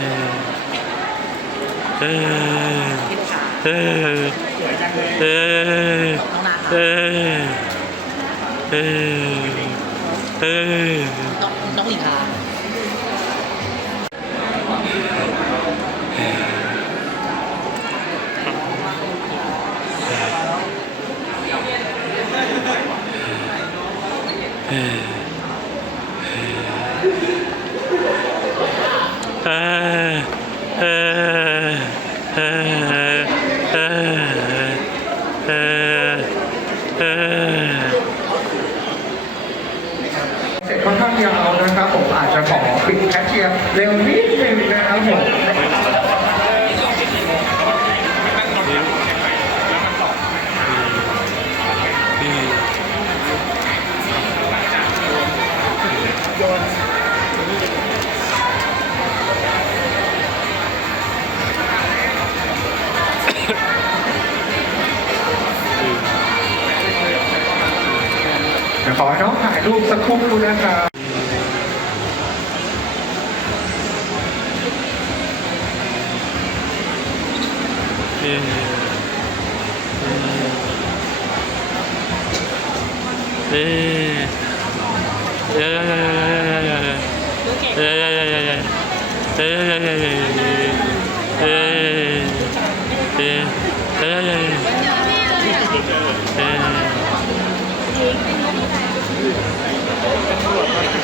เออเออเออเออเออน้องอลิงค่ะปิดแคชเชียร์เร็วนิดนึงนะครับผมขอน้องถ่ายรูปสักครู่นะครับ Eh. Ya ya ya ya ya ya ya ya. Ya ya ya ya ya. Ya ya ya ya ya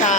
ช้า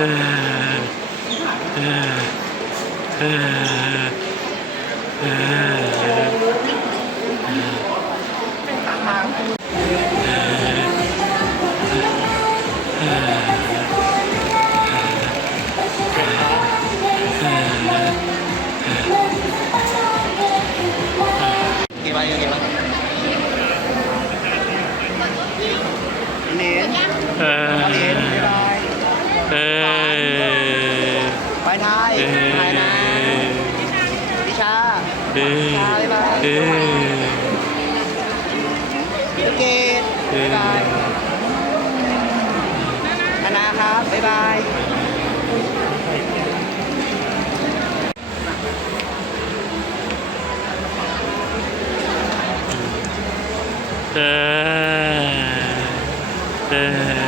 Uh, ไปิชาดิชาบ๊ายบาเกดบ๊ายบายนานาครับบ๊ายบายเอ้อเอ้อ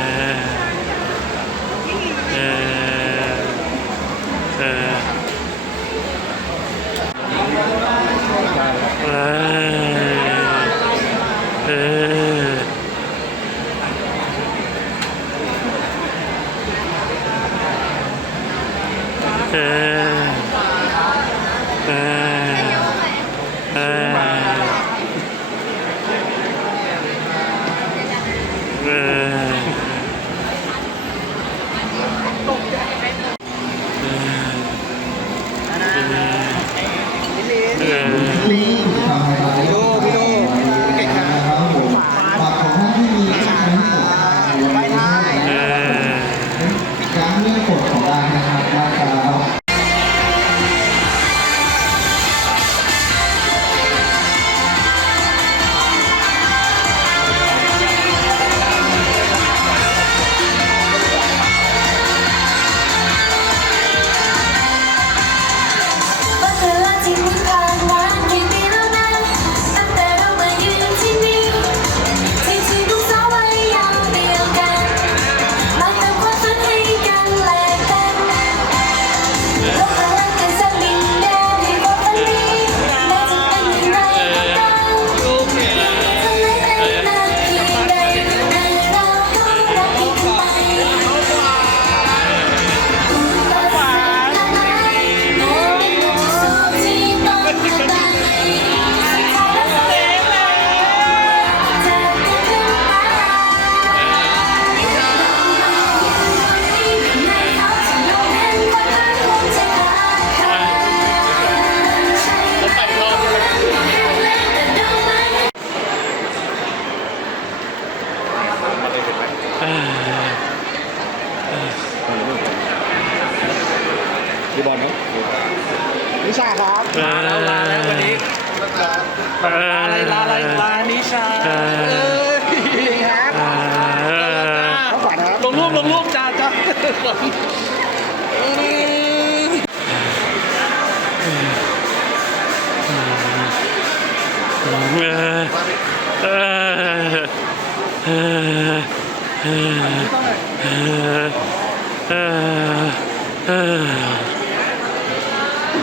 เออลาอะไรลาอะไรลานิชาเอ้ยฮะข้อลงรูปลงรูปจ้าจ้าเออ